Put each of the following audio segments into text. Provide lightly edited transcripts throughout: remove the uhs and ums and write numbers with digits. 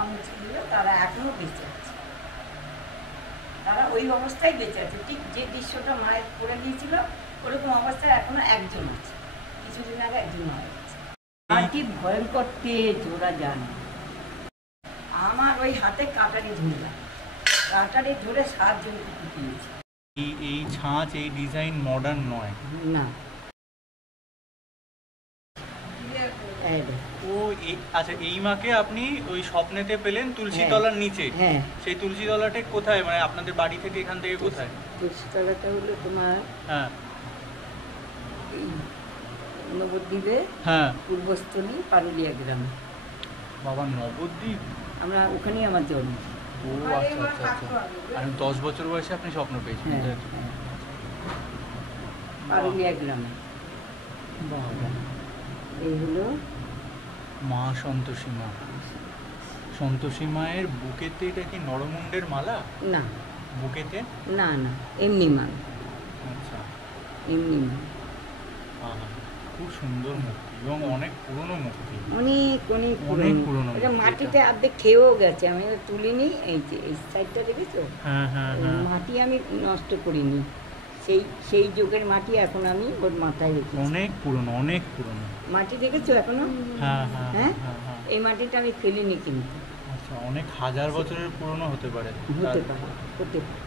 মামু ছিল তারা এখনো বেঁচে আছে, তারা ওই অবস্থায় বেঁচে আছে। ঠিক যে দৃশ্যটা মায়ের করে দিয়েছিল ওরকম অবস্থায় এখনো একজন আছে, কিছুদিন আগে একজন মারা গেছে। মাটি ভয়ঙ্কর তেজ, ওরা জানে। আমার ওই হাতে কাটারি ধরলাম, কাটারি ধরে 7 জনকে কুপিয়েছে। এই ছাঁচ, এই ডিজাইন মডার্ন নয় না, ও আচ্ছা, এই মাকে আপনি ওই স্বপ্নেতে পেলেন তুলসী তলার নিচে। হ্যাঁ, সেই তুলসী তলাটা কোথায়, মানে আপনাদের বাড়ি থেকে এখান থেকে কোথায়? তুলসী তলাটা হলো তোমার হ্যাঁ নবদ্বীপে, হ্যাঁ, পূর্বস্থলী পারুলিয়া গ্রাম। বাবা, নবদ্বীপ? আমরা ওখানেই আমার জন্ম। ও আচ্ছা আচ্ছা আচ্ছা। আর 10 বছর বয়সে আপনি স্বপ্ন পেয়েছেন? হ্যাঁ, পারুলিয়া গ্রামে। বাবা, এই হলো মা সন্তোষী মা। সন্তোষী মায়ের বুকেতে এটা কি নরমুণ্ডের মালা? না, বুকেতে না না, এমনি মাল, আচ্ছা। এমনি মাল। খুব সুন্দর মূর্তি এবং অনেক পুরনো মূর্তি, অনেক অনেক অনেক পুরনো। এটা মাটিতে অর্ধেক খেয়েও গেছে, আমি তুলিনি। এই যে এই সাইডটা দেখেছো? হ্যাঁ হ্যাঁ হ্যাঁ, মাটি আমি নষ্ট করিনি, সেই যুগের মাটি এখন আমি ওর মাথায় রেখেছি। অনেক পুরনো, অনেক পুরনো মাটি দেখেছো এখনো? হ্যাঁ হ্যাঁ হ্যাঁ, হ্যাঁ হ্যাঁ। এই মাটিটা আমি ফেলিনি কিন্তু। আচ্ছা, অনেক হাজার বছরের পুরনো হতে পারে। হতে পারে, হতে পারে।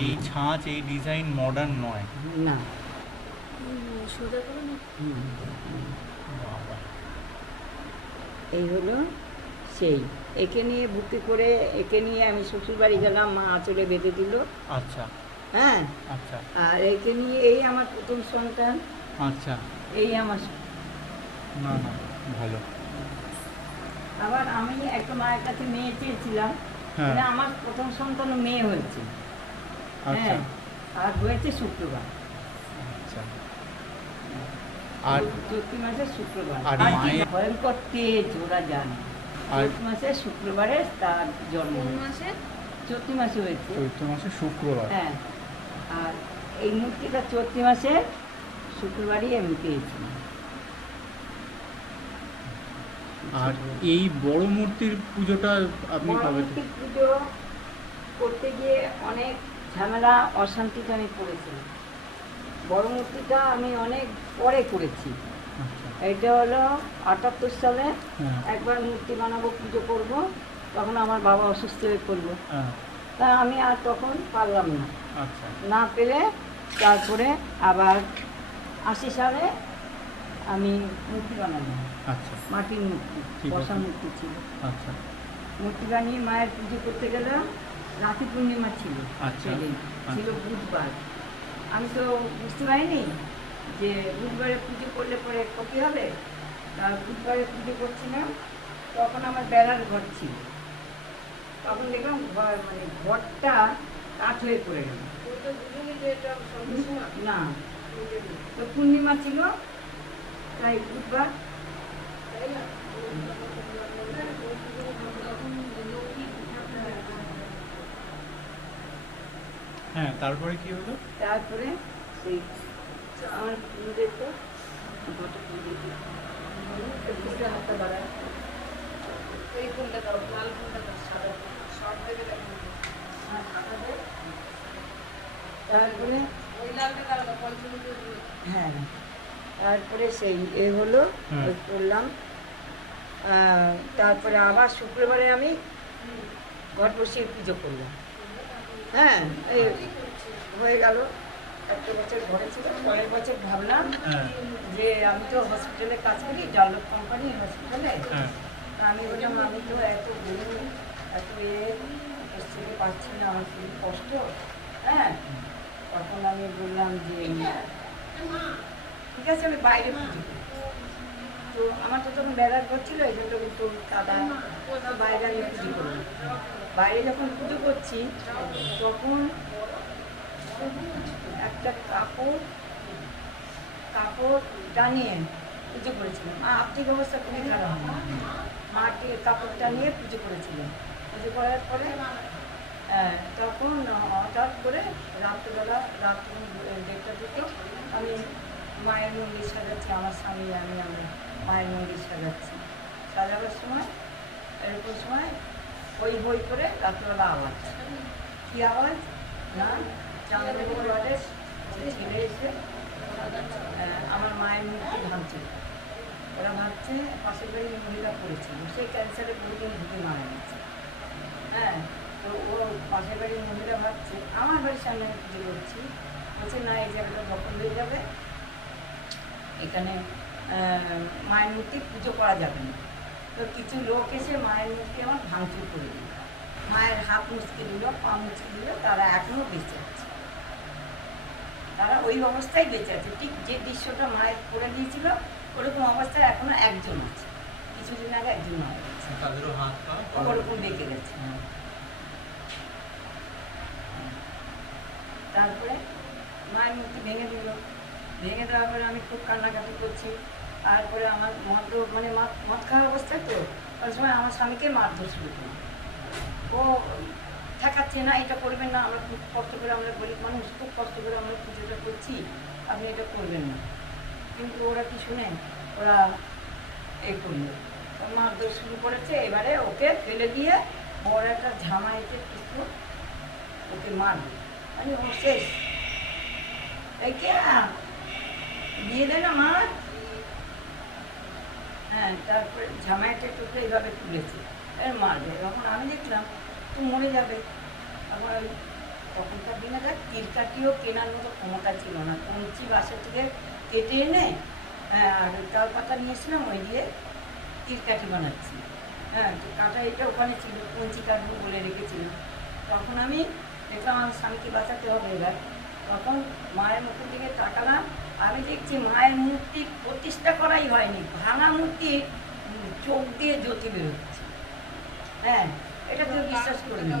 এই ছাঁচ, এই ডিজাইন মডার্ন নয়। না, বাবা, এই হলো সেই। একে নিয়ে বুকে করে একে নিয়ে আমি শ্বশুরবাড়ি গেলাম, মা আঁচলে বেঁধে দিল। আচ্ছা হ্যাঁ, আচ্ছা আর একে নিয়ে এই আমার প্রথম সন্তান, আচ্ছা। এই আমার। না না, ভালো। আবার আমি একটা মায়ের কাছে মেয়ে চেয়েছিলাম, হ্যাঁ। মানে আমার প্রথম সন্তান মেয়ে হয়েছে। আচ্ছা হ্যাঁ, আর হয়েছে শুক্রবার, আচ্ছা। আর চৈত্র মাসের শুক্রবার। আর আর কি মায়ের- ভয়ঙ্কর তেজ, ওরা জানে। আর চৈত্র মাসের শুক্রবারে তার জন্ম। চৈত্র মাসে হয়েছে। চৈত্র মাসে শুক্রবার। হ্যাঁ, আর এই মূর্তিটা চৈত্র মাসে শুক্রবারই আমি পেয়েছি। আর এই বড় মূর্তির পুজোটা আপনি বড় কবে? মূর্তির পুজো করতে গিয়ে অনেক ঝামেলা অশান্তিতে আমি পড়েছিলাম। বড় মূর্তিটা আমি অনেক পরে করেছি। আচ্ছা এটা হলো 78 সালে হ্যাঁ একবার মূর্তি বানাবো, পুজো করব, তখন আমার বাবা অসুস্থ হয়ে পড়লো। হ্যাঁ, তা আমি আর তখন পারলাম না, আচ্ছা না পেলে তারপরে আবার 80 সালে আমি মূর্তি বানালাম। আচ্ছা মাটির মূর্তি, ঠিক আছে। বসা মূর্তি ছিল। আচ্ছা মূর্তি বানিয়ে মায়ের পুজো করতে গেলাম, রাখি পূর্ণিমা ছিল। আচ্ছা, সেদিন ছিল আচ্ছা। বুধবার। আমি তো বুঝতে পারিনি যে বুধবারে পুজো করলে পরে ক্ষতি হবে। তা বুধবারে পুজো করছিলাম, তখন আমার বেড়ার ঘর ছিল। তখন দেখলাম মানে ঘরটা কাঠ হয়ে পড়ে গেল। না, তো পূর্ণিমা ছিল, তাই বুধবার। হ্যাঁ, তারপরে কি হলো? তারপরে সেই আমার পুজোদের তো হাতটা বাড়ায়, এই ফুলটা দাও, লাল ফুলটা দাও, সাদা সব থেকে দেখো। তারপরে ওই লালটা দাও, হ্যাঁ, তারপরে সেই এ হলো, ওই করলাম। তারপরে আবার শুক্রবারে আমি ঘট বসিয়ে পুজো করলাম। হ্যাঁ, এই হয়ে গেল। একটা বছর ঘরে ছিল, পরের বছর ভাবলাম যে আমি তো হসপিটালে কাজ করি, জালক কোম্পানি হসপিটালে। আমি বললাম আমি তো এত গরিব, এত থেকে পাচ্ছি না, আমার খুব কষ্ট। হ্যাঁ, তখন আমি বললাম যে ঠিক আছে আমি বাইরে পুজো করি। তো আমার তো তখন বেড়ার ঘর ছিল, এই জন্য একটু কাদা, বাইরে আমি পুজো করলাম। বাইরে যখন পুজো করছি তখন একটা কাপড় টানিয়ে পুজো করেছিলাম। আর্থিক অবস্থা খুবই খারাপ, মাটি কাপড় টানিয়ে পুজো করেছিলাম। পুজো করার পরে তখন হঠাৎ করে রাত্রিবেলা, রাত 1:30 থেকে আমি মায়ের মন্দির সাজাচ্ছি, আমার স্বামী আমি মায়ের মন্দির সাজাচ্ছি। সাজাবার সময় এরকম সময় হই হই করে রাত্রবেলা আওয়াজ। কী আওয়াজ? না, চাঁদনগর ওয়ার্ডের ছেলে এসে আমার মায়ের মূর্তি ভাঙছে। ওরা ভাবছে পাশের বাড়ির মহিলা পড়েছিল, সেই ক্যান্সারে বহুদিন ঢুকে মারা গেছে। হ্যাঁ, তো ও পাশের বাড়ির মহিলা ভাবছে আমার বাড়ির সামনে আমি পুজো করছি, বলছে না এই জায়গাটা দখল হয়ে যাবে, এখানে মায়ের মূর্তি পুজো করা যাবে না। তো কিছু লোক এসে মায়ের মূর্তি আমার ভাঙচুর করে দিল, মায়ের হাত মুচকে দিল, পা মুচকে দিল, তারা এখনও বেঁচে আছে। তারা ওই অবস্থায় বেঁচে আছে, ঠিক যে দৃশ্যটা মায়ের করে দিয়েছিল ওরকম অবস্থায় এখনো একজন আছে। কিছুদিন আগে একজন মারা গেছে, তাদেরও হাত পা ওরকম বেঁকে গেছে। তারপরে মায়ের মূর্তি ভেঙে দিল, ভেঙে দেওয়ার পরে আমি খুব কান্নাকাটি করছি। তারপরে আমার মানে মদ খাওয়ার অবস্থায়, তো ওই সময় আমার স্বামীকে মারধর শুরু করল। ও ঠেকাচ্ছে না, এটা করবেন না, আমরা খুব কষ্ট করে, আমরা গরিব মানুষ, খুব কষ্ট করে আমরা পুজোটা করছি, আপনি এটা করবেন না। কিন্তু ওরা কি শুনে, ওরা এই করলো, মারধর শুরু করেছে। এবারে ওকে ফেলে দিয়ে বড় একটা ঝামাইতে পিস্তল ওকে মারবে, মানে ও শেষ। এই কে দিয়ে দেয় না মা। হ্যাঁ, তারপরে ঝামাইটা টুকরে এইভাবে তুলেছে, এর মারবে। তখন আমি দেখলাম তো মরে যাবে। তখন ওই তখনকার দিনে দেখ তিরকাটিও কেনার মতো ক্ষমতা ছিল না, কঞ্চি বাসা থেকে কেটে এনে আর তাল পাতা নিয়েছিলাম, ওই দিয়ে তিরকাঠি বানাচ্ছি। হ্যাঁ, তো কাটা এটা ওখানে ছিল, কঞ্চি কাটবো বলে রেখেছিলাম। তখন আমি দেখলাম আমার স্বামীকে বাঁচাতে হবে এবার। তখন মায়ের মুখের দিকে তাকালাম, আমি দেখছি মায়ের মূর্তি প্রতিষ্ঠা করাই হয়নি, ভাঙা মূর্তি চোখ দিয়ে জ্যোতি বেরোচ্ছে। হ্যাঁ, এটা কেউ বিশ্বাস করবে না,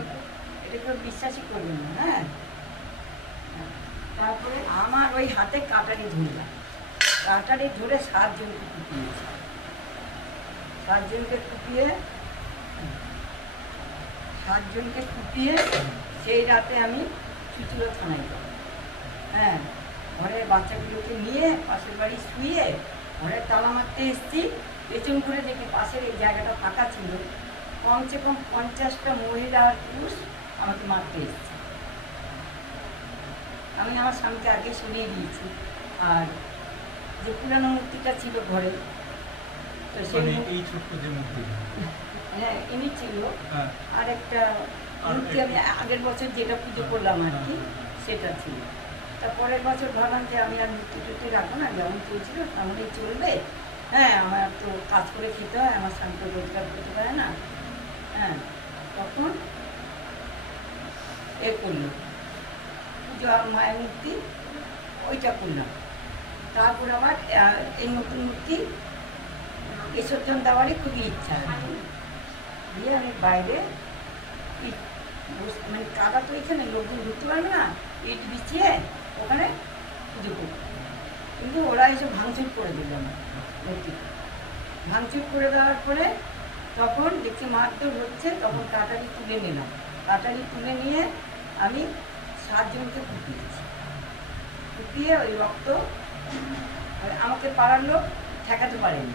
এটা কেউ বিশ্বাসই করবে না। হ্যাঁ, তারপরে আমার ওই হাতে কাটারি ধরলাম, কাটারি ধরে 7 জনকে কুপিয়েছি। 7 জনকে কুপিয়ে সেই রাতে আমি চুচুড়ো থানায় যাই। হ্যাঁ, ঘরে বাচ্চাগুলোকে নিয়ে পাশের বাড়ি শুয়ে ঘরে তালা মারতে এসেছি। পেছন করে দেখি পাশের এই জায়গাটা ফাঁকা ছিল, কমসে কম 50টা মহিলা আর পুরুষ আমাকে মারতে এসেছে। আমি আমার স্বামীকে আগে সরিয়ে দিয়েছি। আর যে পুরানো মূর্তিটা ছিল ঘরে, তো এই ছোট্ট যে মূর্তি, হ্যাঁ ইনি ছিল। আর একটা মূর্তি আমি আগের বছর যেটা পুজো করলাম আর কি, সেটা ছিল। তা পরের বছর ভাবলাম যে আমি আর মূর্তি টুর্তি রাখবো না, যেমন চলছিল তেমনই চলবে। হ্যাঁ, আমার তো কাজ করে খেতে হয়, আমার স্বামী তো রোজগার করতে পারে না। হ্যাঁ, তখন এ করলো পুজো, মায়ের মূর্তি ওইটা করলাম। তারপর আবার এই নতুন মূর্তি বিসর্জন দেওয়ারই খুবই ইচ্ছা দিয়ে আমি বাইরে ইট মানে কাদা তো এখানে লোকজন ঢুকতে পারবে না, ইট বিছিয়ে ওখানে পুজো করব। কিন্তু ওরা এসে ভাঙচুর করে দিল না মূর্তি। ভাঙচুর করে দেওয়ার পরে তখন দেখছি মারধর হচ্ছে, তখন কাটারি তুলে নিলাম। কাটারি তুলে নিয়ে আমি 7 জনকে কুপিয়েছি। কুপিয়ে ওই রক্ত আমাকে পাড়ার লোক ঠেকাতে পারেনি।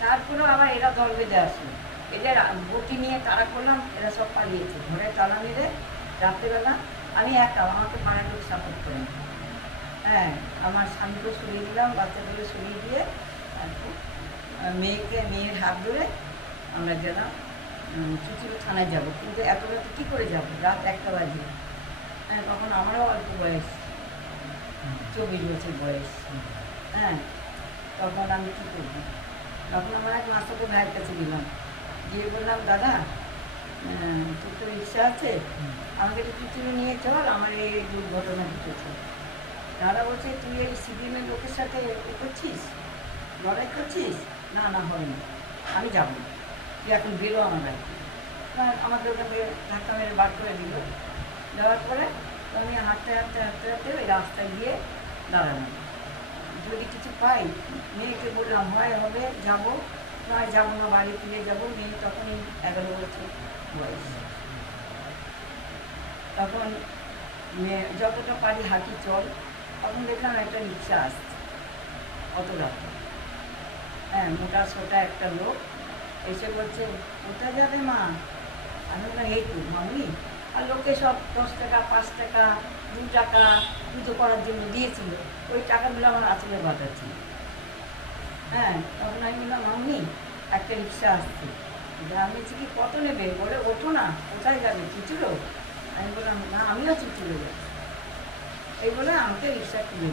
তারপরেও আবার এরা দল বেঁধে আসলো, এদের বটি নিয়ে তাড়া করলাম, এরা সব পালিয়েছে। ঘরে তালা মেরে রাত্রেবেলা আমি একা, আমাকে পাড়ার লোক সাপোর্ট করেন। হ্যাঁ, আমার স্বামীকে সরিয়ে দিলাম, বাচ্চাগুলো সরিয়ে দিয়ে মেয়ের হাত ধরে আমরা গেলাম চুচুড়ো থানায় যাবো। কিন্তু এত রাতে কী করে যাবো, রাত 1টা বাজে। হ্যাঁ, তখন আমারও অল্প বয়স, 24 বছর বয়স। হ্যাঁ, তখন আমি কী করবো, তখন আমার এক মাস্টারকে ভাইয়ের কাছে দিলাম, গিয়ে বললাম দাদা তোর তো রিক্সা আছে, আমাকে একটু চুচুড়ো নিয়ে চল, আমার এই দুর্ঘটনা ঘটেছে। দাদা বলছে তুই এই সিপিএমের লোকের সাথে করছিস, লড়াই করছিস? না না হয় না, আমি যাবো, তুই এখন বেরো আমার বাড়িতে। আমাদের ওখান থেকে ধাক্কা মেরে বার করে দিল। দেওয়ার পরে তো আমি হাঁটতে ওই রাস্তায় গিয়ে দাঁড়ালাম। যদি কিছু পাই, মেয়েকে বললাম হয় হবে যাবো, নয় যাবো না, বাড়ি ফিরে যাবো। মেয়ে তখনই 11 বছর বয়স। তখন মেয়ে যতটা পারি হাঁটি চল। তখন দেখলাম একটা রিক্সা আসছে অত রাতে। হ্যাঁ, মোটা সোটা একটা লোক এসে বলছে কোথায় যাবে মা? আমি বললাম এই তো মামনি। আর লোকে সব 10 টাকা 5 টাকা 2 টাকা পুজো করার জন্য দিয়েছিল, ওই টাকাগুলো আমার আঁচলে বাঁধাচ্ছিল। হ্যাঁ, তখন আমি বললাম মামনি একটা রিক্সা আসছে। আমি বলছি কি কত নেবে? বলে ওঠো না। কোথায় যাবে? চুচুড়ো? আমি বললাম না, আমিও চুচুড়ে যাচ্ছি। এই বলে আমাকে রিক্সা তুলে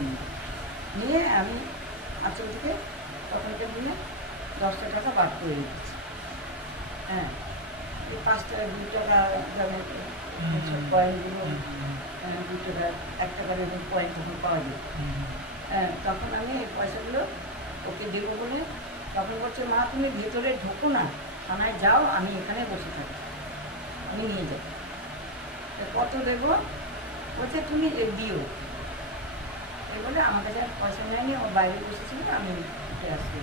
নিয়ে আমি আঁচল থেকে তখনকে নিয়ে 10 টাকা বার করে দিচ্ছি। হ্যাঁ, 5 টাকা 2 টাকা যাবে পয়েন্টগুলো, 2 টাকা 1 টাকার এরকম পয়েন্ট যখন পাওয়া যায়। হ্যাঁ, তখন আমি এই পয়সাগুলো ওকে দেবো বলে তখন বলছে মা তুমি ভেতরে ঢোকো না, থানায় যাও, আমি এখানে বসে থাকি, আমি নিয়ে যাবো। কত দেবো? বলছে তুমি দিও। এই বলে আমার কাছে পয়সা নেয়নি, ও বাইরে বসেছিল, আমি উঠে আসছি।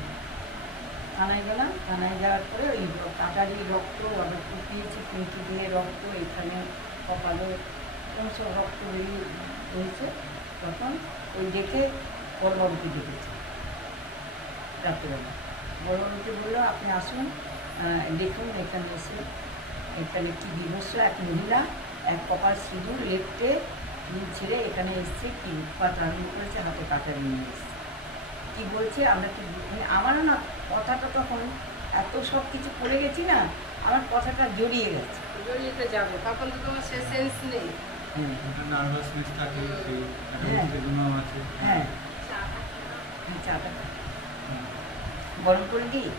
থানায় গেলাম। থানায় যাওয়ার পরে ওই কাটারি রক্ত, আবার কুপিয়েছে, কুঁচি দিয়ে রক্ত, এখানে কপালে সব রক্ত বেরিয়ে হয়েছে। তখন ওই দেখে বড়বাবুকে ডেকেছে রাত্রেবেলা। বড়বাবুকে বললো আপনি আসুন, দেখুন এখানে এসে এখানে কী বিভৎস এক মহিলা, এক কপাল সিঁদুর লেপটে ছেড়ে এখানে এসছে, কি উৎপাত আরম্ভ করেছে, হাতে কাটারি নিয়ে এসছে। কী বলছে আমরা কি, আমারও না কথাটা তখন এত সব কিছু করে গেছি না, আমার কথাটা জড়িয়ে গেছে। জড়িয়ে তো যাবো, তখন তো তোমার সে সেন্স নেই। হ্যাঁ, চাটা গরম করে দিই।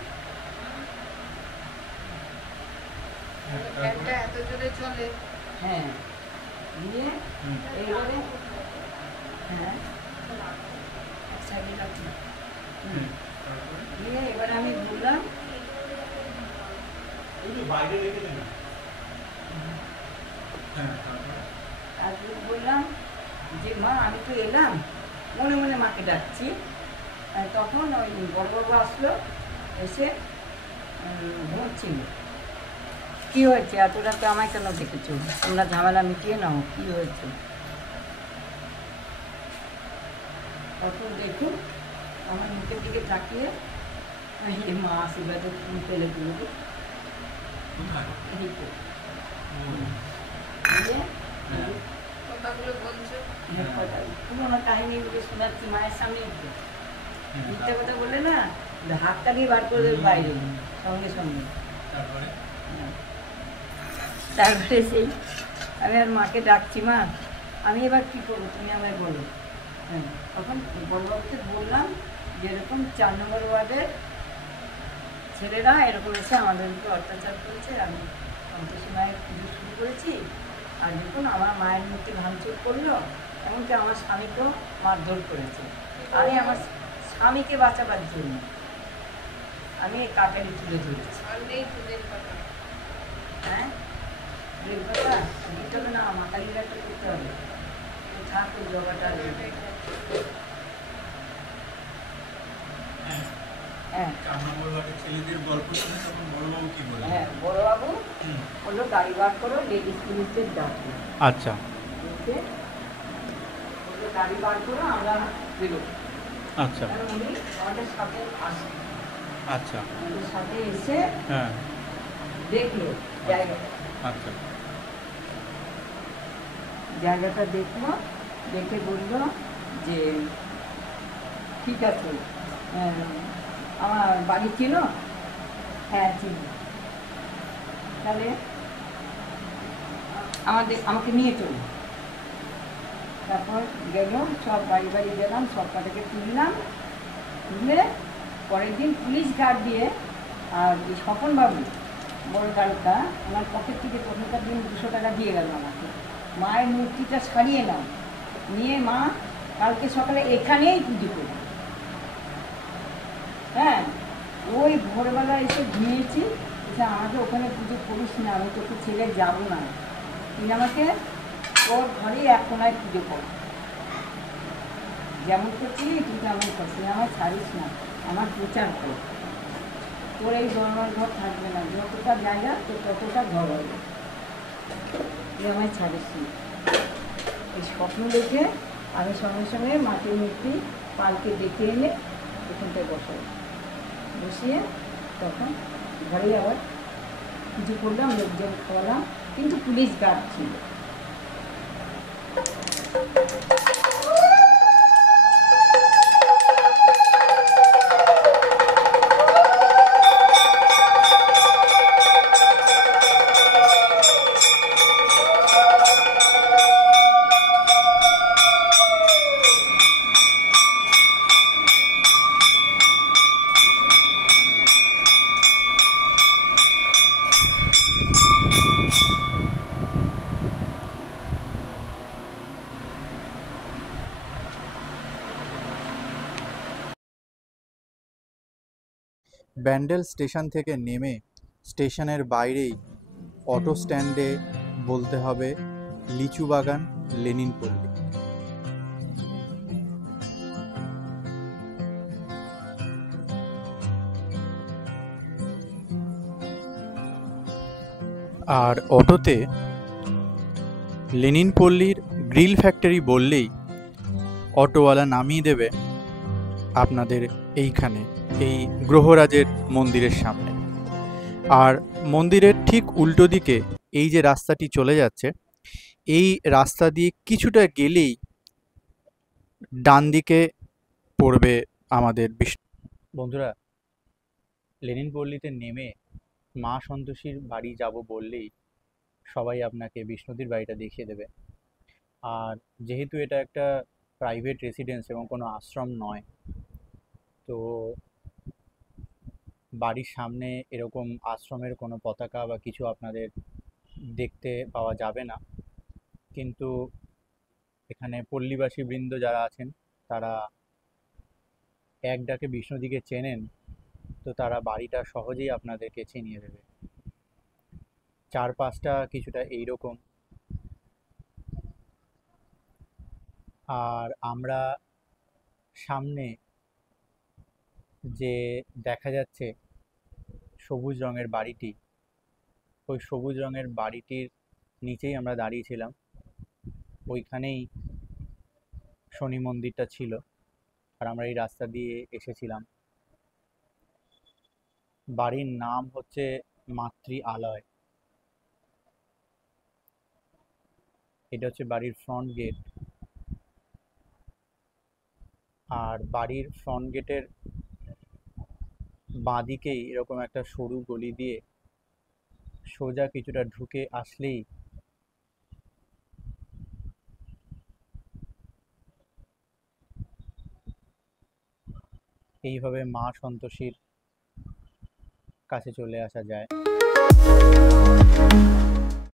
ফ্যানটা এত জোরে চলে। হ্যাঁ, দিয়ে এইবারে হ্যাঁ সাইডে রাখছি। দিয়ে এবারে আমি বললাম তারপরে বললাম যে মা আমি তো এলাম, মনে মনে মাকে ডাকছি। তখন ওই বড়বাবু আসলো, এসে ঘুমছিল। কী হয়েছে এত রাতে আমায় কেন ডেকেছো? তোমরা ঝামেলা মিটিয়ে নাও, কী হয়েছে? তখন দেখুন আমার মুখের দিকে তাকিয়ে মা আশীর্বাদের ফুল ফেলে দিল। কথাগুলো বলছো, পুরোনো কাহিনীগুলো শোনাচ্ছি মায়ের সামনে। মিথ্যা কথা বললে না হাতটা দিয়ে বার করে দেবে বাইরে সঙ্গে সঙ্গে। তারপরে সেই আমি আর মাকে ডাকছি, মা আমি এবার কী করবো তুমি আমায় বলো। হ্যাঁ, তখন বড়বাবুকে বললাম যে এরকম 4 নম্বর ওয়ার্ডের ছেলেরা এরকম এসে আমাদের উপরে অত্যাচার করেছে, আমি সন্তোষী মায়ের পুজো শুরু করেছি, আর দেখুন আমার মায়ের মূর্তি ভাঙচুর করলো, এমনকি আমার স্বামীকেও মারধর করেছে। আমি আমার স্বামীকে বাঁচাবার জন্য আমি এই কাটারি তুলে ধরেছি। আর নেই তোদের কথা। হ্যাঁ, কথা দিতে হবে না, মাথা লিলাটা করতে হবে। থাক ওই জগাটা। হ্যাঁ, হ্যাঁ, বড়বাবু বললো গাড়ি বার করো, লেডিস পুলিশদের ডাকো। আচ্ছা, বললো গাড়ি বার করো, আমরা বেরোবো। আচ্ছা, উনি আমাদের সাথে আসে। আচ্ছা, আমাদের সাথে এসে হ্যাঁ, দেখলো জায়গাটা। আচ্ছা, জায়গাটা দেখলো, দেখে বললো যে ঠিক আছে, আমার বাড়ি ছিল। হ্যাঁ ছিল। তাহলে আমাকে নিয়ে চলো। তারপর গেলাম, সব বাড়ি বাড়ি গেলাম, সব কটাকে তুললাম। তুলে পরের দিন পুলিশ গার্ড দিয়ে, আর যে স্বপনবাবু বড় গাড়িটা আমার পকেট থেকে প্রথমকার দিন 200 টাকা দিয়ে গেল আমাকে। মায়ের মূর্তিটা সারিয়ে নাও, নিয়ে মা কালকে সকালে এখানেই পুজো করবে। হ্যাঁ, ওই ভোরবেলা এসে ঘুমিয়েছি, এসে আমাকে ওখানে পুজো করিস না, আমি তোকে ছেড়ে যাবো না, তুই আমাকে ওর ঘরেই এক কোনায় পুজো কর, যেমন করছিলি তুই তেমন করছি, আমার ছাড়িস না, আমার প্রচার কর, তোর এই জন্মার ঘর থাকবে না, যতটা জায়গা তোর ততটা ঘর হবে, তুই আমায় ছাড়িস না। এই স্বপ্ন দেখে আমি সঙ্গে সঙ্গে মাটির মূর্তি পালকে ডেকে এনে ওখানটায় বসাই, বসিয়ে তখন ঘরে আবার পুজো করলাম, লোকজন খাওয়ালাম, কিন্তু পুলিশ গার্ড ছিল। ব্যান্ডেল স্টেশন থেকে নেমে স্টেশনের বাইরেই অটো স্ট্যান্ডে বলতে হবে লিচু বাগান, লেনিনপল্লী। আর অটোতে লেনিনপল্লীর গ্রিল ফ্যাক্টরি বললেই অটোওয়ালা নামিয়ে দেবে আপনাদের এইখানে, এই গ্রহরাজের মন্দিরের সামনে। আর মন্দিরের ঠিক উল্টো দিকে এই যে রাস্তাটি চলে যাচ্ছে, এই রাস্তা দিয়ে কিছুটা গেলেই ডান দিকে পড়বে আমাদের বিষ্ণু। বন্ধুরা, লেনিনপল্লীতে নেমে মা সন্তোষীর বাড়ি যাব বললেই সবাই আপনাকে বিষ্ণুদির বাড়িটা দেখিয়ে দেবে। আর যেহেতু এটা একটা প্রাইভেট রেসিডেন্স এবং কোনো আশ্রম নয়, তো বাড়ির সামনে এরকম আশ্রমের কোনো পতাকা বা কিছু আপনাদের দেখতে পাওয়া যাবে না। কিন্তু এখানে পল্লীবাসী বৃন্দ যারা আছেন তারা এক ডাকে বিষ্ণুদিকে চেনেন, তো তারা বাড়িটা সহজেই আপনাদেরকে চিনিয়ে দেবে। চারপাশটা কিছুটা এইরকম। আর আমরা সামনে যে দেখা যাচ্ছে সবুজ রঙের বাড়িটি, ওই সবুজ রঙের বাড়িটির নিচেই আমরা দাঁড়িয়েছিলাম। ওইখানেই শনি মন্দিরটা ছিল, আর আমরা এই রাস্তা দিয়ে এসেছিলাম। বাড়ির নাম হচ্ছে মাতৃ আলয়। এটা হচ্ছে বাড়ির ফ্রন্ট গেট। আর বাড়ির ফ্রন্ট গেটের বাঁদিকেই এরকম একটা সরু গলি দিয়ে সোজা কিছুটা ঢুকে আসলেই এইভাবে মা সন্তোষীর কাছে চলে আসা যায়।